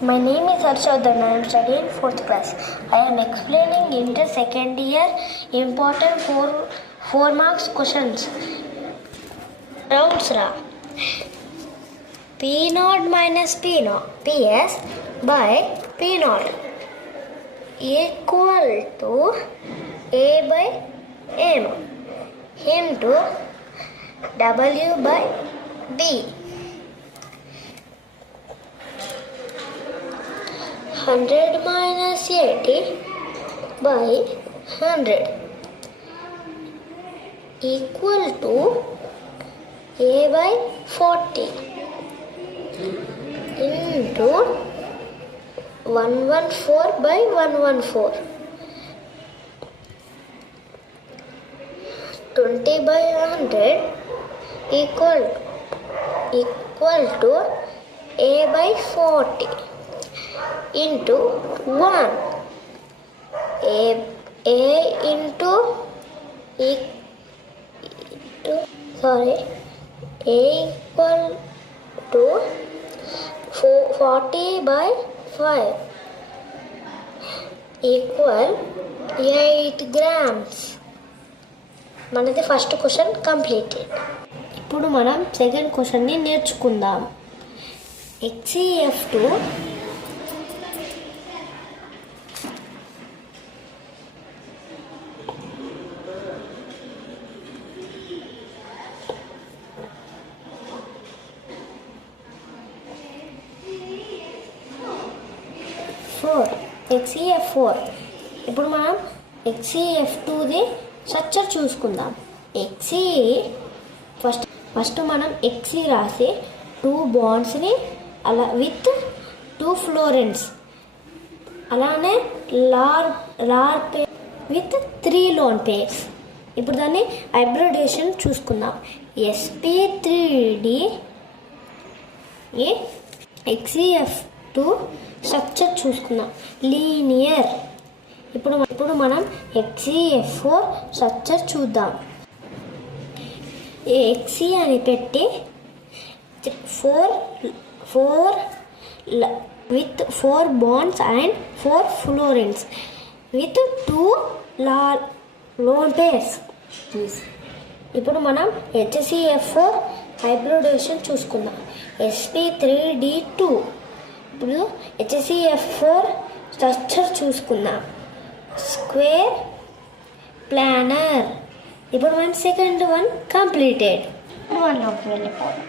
My name is Harshadhan. I am studying 4th class. I am explaining inter second year important 4 marks questions. Rounds ra. P naught minus P naught PS by P naught equal to A by A naught into W by B. 100 minus 80 by 100 equal to A by 40 into 114 by 114. 20 by 100 equal to A by 40 into 1. A into A equal to 40 by 5 equal 8 grams. మనది first question completed. ఇప్పుడు మనం సెకండ్ క్వశ్చన్ని నేర్చుకుందాం. HCF2 HCF4. ఇప్పుడు మనం HCF2ది స్ట్రక్చర్ చూసుకుందాం. ఫస్ట్ మనం XC రాసి 2 బాండ్స్ని అలా విత్ 2 ఫ్లోరెన్స్, అలానే లార్ పేర్ విత్ 3 లోన్ పేర్స్. ఇప్పుడు దాన్ని హైబ్రిడేషన్ చూసుకుందాం. sp3d HCF2 స్ట్రక్చర్ చూసుకుందాం. లీనియర్. ఇప్పుడు మనం HCF4 స్ట్రక్చర్ చూద్దాం. XC అని పెట్టి 4 విత్ 4 bonds and 4 Florence with 2 loan pairs. ఇప్పుడు మనం HCF4 హైబ్రిడేషన్ చూసుకుందాం. sp3d2. ఇప్పుడు HCF4 స్ట్రక్చర్ చూసుకుందాం. Square planar. ఇప్పుడు మన సెకండ్ వన్ కంప్లీటెడ్. 1లోకి వెళ్ళిపోదాం.